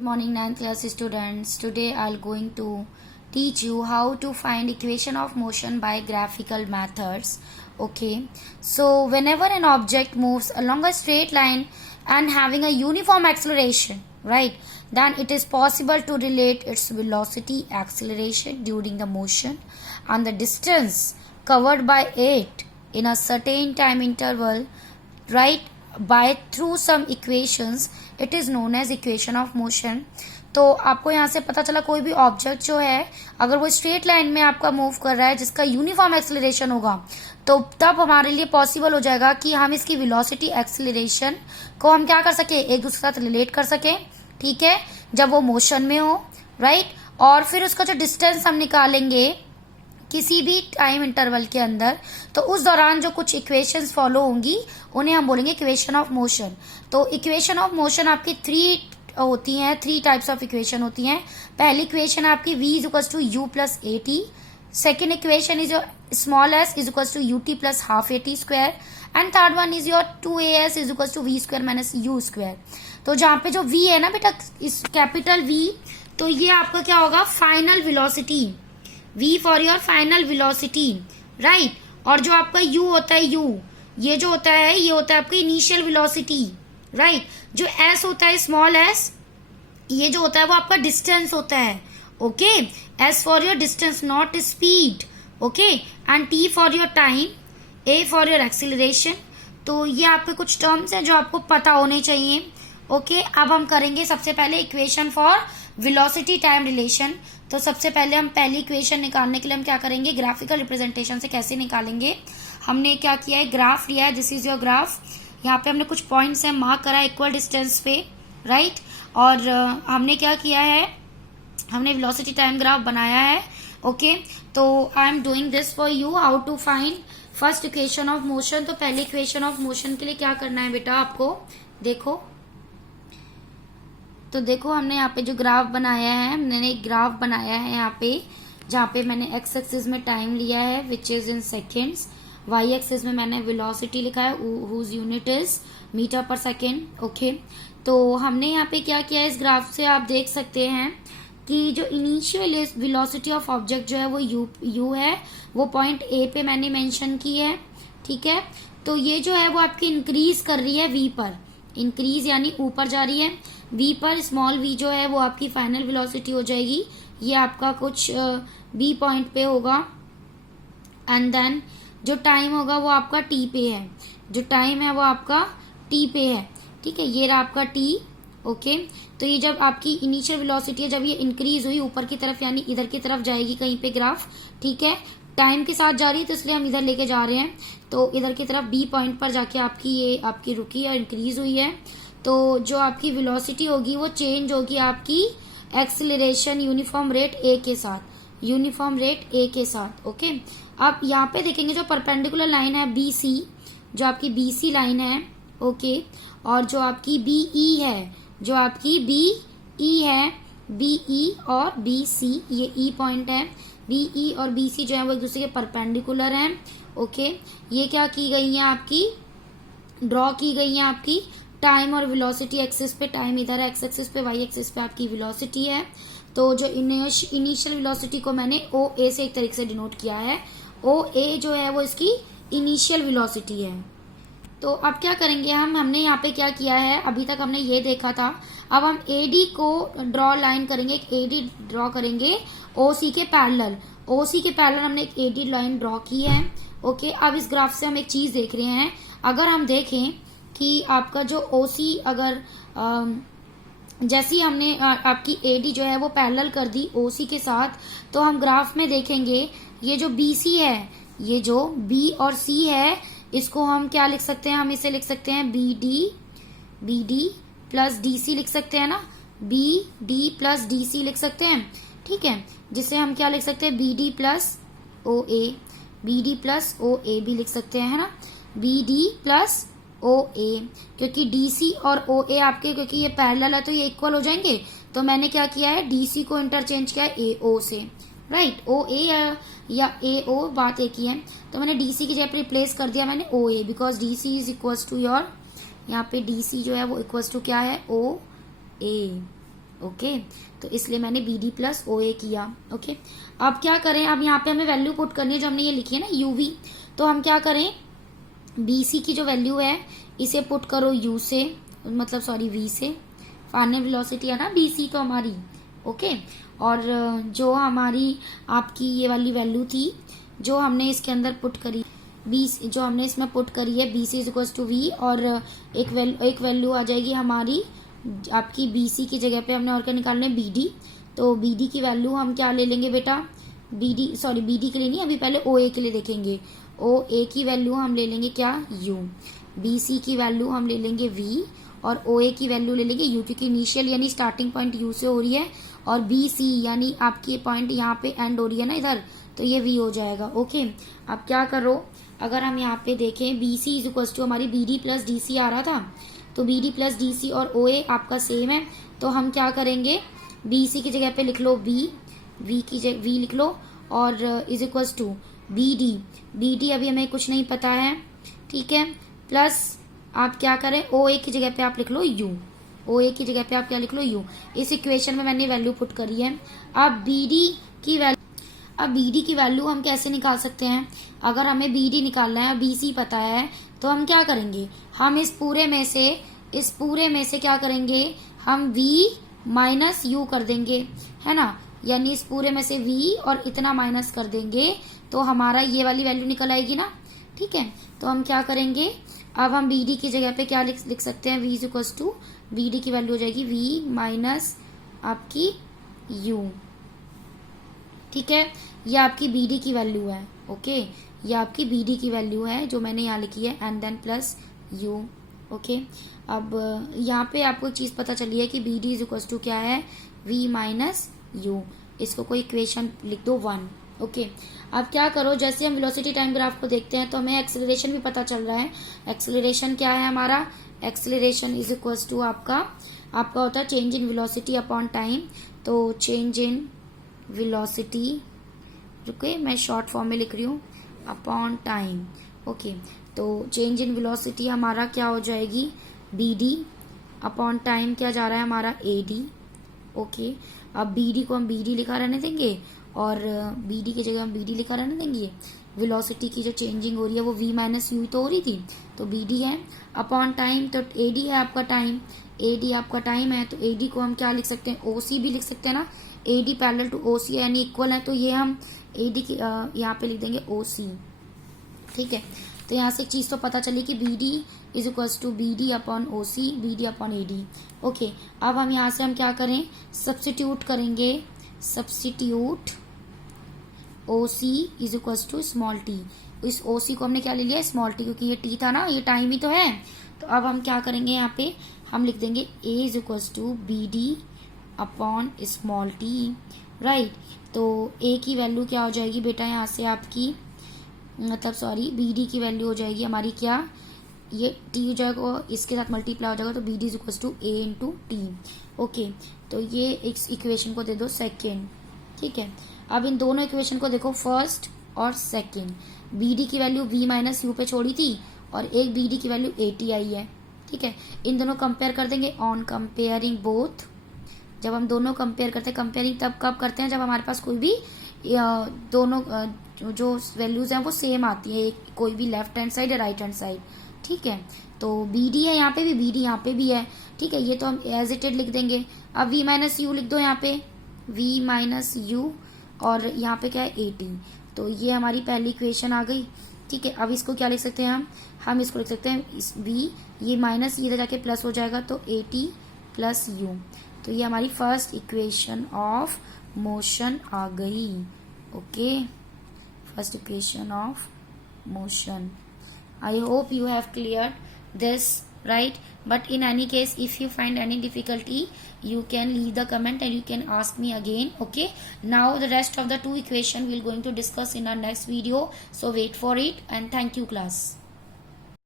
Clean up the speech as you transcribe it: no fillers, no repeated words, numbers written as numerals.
Good morning 9th class students. Today I'll going to teach you how to find equation of motion by graphical methods. Okay. So whenever an object moves along a straight line and having a uniform acceleration, right, then it is possible to relate its velocity acceleration during the motion and the distance covered by it in a certain time interval, right, by through some equations. It is known as equation of motion. तो आपको यहाँ से पता चला कोई भी object जो है अगर वो स्ट्रेट लाइन में आपका मूव कर रहा है जिसका यूनिफॉर्म एक्सेलरेशन होगा तो तब हमारे लिए पॉसिबल हो जाएगा कि हम इसकी वेलोसिटी एक्सेलरेशन को हम क्या कर सके, एक दूसरे के साथ रिलेट कर सके. ठीक है, जब वो मोशन में हो, राइट. और फिर उसका जो डिस्टेंस हम निकालेंगे किसी भी टाइम इंटरवल के अंदर, तो उस दौरान जो कुछ इक्वेशंस फॉलो होंगी उन्हें हम बोलेंगे इक्वेशन ऑफ मोशन. तो इक्वेशन ऑफ मोशन आपकी थ्री टाइप्स ऑफ इक्वेशन होती हैं. पहली इक्वेशन आपकी v is equal to u plus a t. Second equation is your small s is equal to u t plus half a t square. And third one is your 2as is equal to v square minus u square. तो जहाँ पे जो v है ना बेटा, इस capital v, तो ये आपका क्या होगा, final velocity. v for your final velocity, right. और जो आपका u होता है, u ये जो होता है ये होता है आपका इनिशियल वेलोसिटी, राइट. जो s होता है स्मॉल s, ये जो होता है वो आपका डिस्टेंस होता है. Okay, s for your distance not speed. Okay, and t for your time, a for your acceleration. तो ये आपके कुछ टर्म्स हैं जो आपको पता होने चाहिए. ओके, अब हम करेंगे सबसे पहले equation for velocity time relation. तो सबसे पहले हम पहली इक्वेशन निकालने के लिए हम क्या करेंगे, ग्राफिकल रिप्रेजेंटेशन से कैसे निकालेंगे. हमने क्या किया है, ग्राफ लिया है. This is your graph. यहाँ पे हमने कुछ पॉइंट्स है मार्क करा है इक्वल डिस्टेंस पे, राइट. और हमने क्या किया है, हमने वेलोसिटी टाइम ग्राफ बनाया है. ओके, तो I am doing this for you how to find first equation of motion. तो पहली इक्वेशन ऑफ मोशन के लिए क्या करना है बेटा आपको, देखो. तो देखो हमने यहाँ पे जो ग्राफ बनाया है, मैंने एक ग्राफ बनाया है यहाँ पे, जहाँ पे मैंने एक्स एक्सिस में टाइम लिया है which is in seconds. Y axis में मैंने वेलोसिटी लिखा है whose unit is metre per second. Okay, तो हमने यहाँ पे क्या किया है, इस ग्राफ से आप देख सकते हैं कि जो इनिशियल वेलोसिटी ऑफ ऑब्जेक्ट जो है वो यू है, वो पॉइंट ए पे मैंने मेंशन की है. ठीक है, तो ये जो है वो आपकी इंक्रीज कर रही है वी पर, इंक्रीज यानी ऊपर जा रही है v पर. स्मॉल v जो है वो आपकी फाइनल वेलोसिटी हो जाएगी. ये आपका कुछ b पॉइंट पे होगा. एंड देन जो टाइम होगा वो आपका t पे है, जो टाइम है वो आपका t पे है. ठीक है, ये रहा आपका t. ओके, तो ये जब आपकी इनिशियल वेलोसिटी है, जब ये इंक्रीज हुई ऊपर की तरफ यानी इधर की तरफ जाएगी कहीं पे ग्राफ. ठीक है, टाइम के साथ जा रही है तो इसलिए हम इधर लेके जा रहे हैं. तो इधर की तरफ b पॉइंट पर जाके आपकी ये आपकी रुकी है, इंक्रीज हुई है. तो जो आपकी वेलोसिटी होगी वो चेंज होगी आपकी एक्सीलरेशन यूनिफॉर्म रेट ए के साथ, यूनिफॉर्म रेट ए के साथ. ओके, आप यहाँ पे देखेंगे जो परपेंडिकुलर लाइन है बी सी, जो आपकी बी सी लाइन है. ओके, और जो आपकी बी ई है, जो आपकी बी ई है, बी ई और बी सी, ये ई पॉइंट है. बी ई और बी सी जो है वो एक दूसरे के परपेंडिकुलर हैं. ओके, ये क्या की गई है आपकी, ड्रॉ की गई है आपकी टाइम और वेलोसिटी एक्सिस पे. टाइम इधर है एक्स एक्सिस पे, वाई एक्सिस पे आपकी वेलोसिटी है. तो जो इनिशियल वेलोसिटी को मैंने ओ ए से एक तरीके से डिनोट किया है. ओ ए जो है वो इसकी इनिशियल वेलोसिटी है. तो अब क्या करेंगे हमने यहाँ पे क्या किया है, अभी तक हमने ये देखा था. अब हम ए डी को ड्रॉ लाइन करेंगे, एक ए डी ड्रॉ करेंगे ओ सी के पैरेलल. ओ सी के पैरेलल हमने एक ए डी लाइन ड्रॉ की है. ओके, अब इस ग्राफ से हम एक चीज देख रहे हैं. अगर हम देखें कि आपका जो ओसी अगर जैसी हमने आपकी एडी जो है वो पैरेलल कर दी ओसी के साथ, तो हम ग्राफ में देखेंगे ये जो बीसी है, ये जो बी और सी है, इसको हम क्या लिख सकते हैं, हम इसे लिख सकते हैं B D plus D C लिख सकते हैं ना, B D plus D C लिख सकते हैं. ठीक है, जिसे हम क्या लिख सकते हैं, बी डी प्लस ओ ए, बी डी प्लस ओ ए भी लिख सकते हैं, है ना, बी डी प्लस ओ ए. क्योंकि डीसी और ओ ए आपके, क्योंकि ये पैरेलल है तो ये इक्वल हो जाएंगे. तो मैंने क्या किया है, डीसी को इंटरचेंज किया है ए ओ से, राइट. ओ ए या ए ओ बात एक ही है. तो मैंने डीसी की जगह रिप्लेस कर दिया मैंने O A, because DC is equal to your, यहाँ पे डीसी जो है वो इक्वल टू क्या है, ओ ए. ओके तो इसलिए मैंने बी डी प्लस ओ ए किया। ओके अब क्या करें, अब यहाँ पे हमें वैल्यू पुट करनी है जो हमने ये लिखी है ना यूवी, तो हम क्या करें, बी सी की जो वैल्यू है इसे पुट करो यू से, मतलब सॉरी वी से, फाइनल वेलोसिटी है ना बी सी तो हमारी। ओके और जो हमारी आपकी ये वाली वैल्यू थी जो हमने इसके अंदर पुट करी, बी जो हमने इसमें पुट करी है B C is equals to V, और एक वैल्यू आ जाएगी हमारी आपकी बी सी की जगह पे हमने और क्या निकालना है, बी डी। तो बी डी की वैल्यू हम क्या ले लेंगे बेटा, बी डी के लिए नहीं, अभी पहले ओ ए के लिए देखेंगे। ओ ए की वैल्यू हम ले लेंगे क्या, यू। बी सी की वैल्यू हम ले लेंगे वी, और ओ ए की वैल्यू ले लेंगे यू, क्योंकि इनिशियल यानी स्टार्टिंग पॉइंट यू से हो रही है, और बी सी यानी आपकी पॉइंट यहाँ पे एंड हो रही है ना इधर, तो ये वी हो जाएगा। ओके अब क्या करो, अगर हम यहाँ पे देखें B C is equal to हमारी B D plus D C आ रहा था, तो B D plus D C और ओ ए आपका सेम है, तो हम क्या करेंगे, बी सी की जगह पे लिख लो बी, वी की जगह वी लिख लो, और is equal to B D अभी हमें कुछ नहीं पता है, ठीक है, प्लस आप क्या करें, ओ ए की जगह पे आप लिख लो यू, ओ ए की जगह पे आप क्या लिख लो यू। इस इक्वेशन में मैंने वैल्यू पुट करी है। अब बी डी की वैल्यू हम कैसे निकाल सकते हैं, अगर हमें बी डी निकालना है, बी सी पता है, तो हम क्या करेंगे, हम इस पूरे में से क्या करेंगे, हम v माइनस यू कर देंगे, है ना, यानी इस पूरे में से v और इतना माइनस कर देंगे तो हमारा ये वाली वैल्यू निकल आएगी ना, ठीक है। तो हम क्या करेंगे, अब हम बी डी की जगह पे क्या लिख सकते हैं, v is equal to B D की वैल्यू हो जाएगी v माइनस आपकी u, ठीक है, ये आपकी बी डी की वैल्यू है। ओके ये आपकी बी डी की वैल्यू है जो मैंने यहाँ लिखी है, and then plus U. Okay अब यहाँ पे आपको एक चीज पता चली है कि B D is equal to क्या है, v माइनस यू, इसको कोई इक्वेशन लिख दो 1। ओके अब क्या करो, जैसे हम वेलोसिटी टाइम ग्राफ को देखते हैं तो हमें एक्सेलरेशन भी पता चल रहा है। एक्सेलरेशन क्या है हमारा, एक्सेलरेशन इज इक्वल टू आपका होता है change in velocity upon time, तो चेंज इन वेलोसिटी, रुके मैं शॉर्ट फॉर्म में लिख रही हूँ, अपॉन टाइम। ओके तो चेंज इन वेलोसिटी हमारा क्या हो जाएगी, बी डी, अपॉन टाइम क्या जा रहा है हमारा, ए डी। ओके अब बी डी को हम बी डी लिखा रहने देंगे, और बी डी की जगह हम बी डी लिखा रहने देंगे। वेलोसिटी की जो चेंजिंग हो रही है वो v माइनस यू तो हो रही थी, तो बी डी है, अपॉन टाइम तो ए डी है आपका टाइम, ए डी आपका टाइम है, तो ए डी को हम क्या लिख सकते हैं, ओ सी भी लिख सकते हैं ना, A D parallel to O C यानी इक्वल है, तो ये हम ए डी की यहाँ पे लिख देंगे ओ सी, ठीक है। तो यहाँ से एक चीज तो पता चली कि B D is equal to B D upon O C, B D upon A D. Okay अब हम यहाँ से हम क्या करें, सब्सटीट्यूट करेंगे, substitute O C is equal to small T, इस ओ सी को हमने क्या ले लिया, स्मॉल टी, क्योंकि ये टी था ना, ये टाइम ही तो है। तो अब हम क्या करेंगे, यहाँ पे हम लिख देंगे A is equal to B D upon small T, right. तो ए की वैल्यू क्या हो जाएगी बेटा, यहाँ से आपकी मतलब सॉरी बी डी की वैल्यू हो जाएगी हमारी क्या, ये टी हो जाएगा, इसके साथ मल्टीप्लाई हो जाएगा, तो B D is equal to A into T. Okay तो ये इस इक्वेशन को दे दो सेकेंड, ठीक है। अब इन दोनों इक्वेशन को देखो, फर्स्ट और सेकेंड, बी डी की वैल्यू v माइनस यू पे छोड़ी थी, और एक बी डी की वैल्यू ए टी आई है, ठीक है। इन दोनों कंपेयर कर देंगे, ऑन कंपेयरिंग बोथ, जब हम दोनों कंपेयर करते हैं, कंपेयरिंग तब कब करते हैं जब हमारे पास कोई भी दोनों जो वैल्यूज हैं वो सेम आती है, कोई भी लेफ्ट हैंड साइड या राइट हैंड साइड, ठीक है। तो बी डी है यहाँ पे भी, बी डी यहाँ पे भी है, ठीक है, ये तो हम एज इट इज लिख देंगे। अब v माइनस यू लिख दो यहाँ पे, v माइनस यू, और यहाँ पे क्या है 80, तो ये हमारी पहली इक्वेशन आ गई, ठीक है। अब इसको क्या लिख सकते हैं हम इसको लिख सकते हैं इस v, ये माइनस इधर जाके प्लस हो जाएगा, तो 80 प्लस यू, तो ये हमारी फर्स्ट इक्वेशन ऑफ मोशन आ गई। Okay first equation of motion. I hope you have cleared this, right? But in any case, if you find any difficulty, you can leave the comment and you can ask me again. Okay, now the rest of the two equation we're going to discuss in our next video, so wait for it, and thank you class.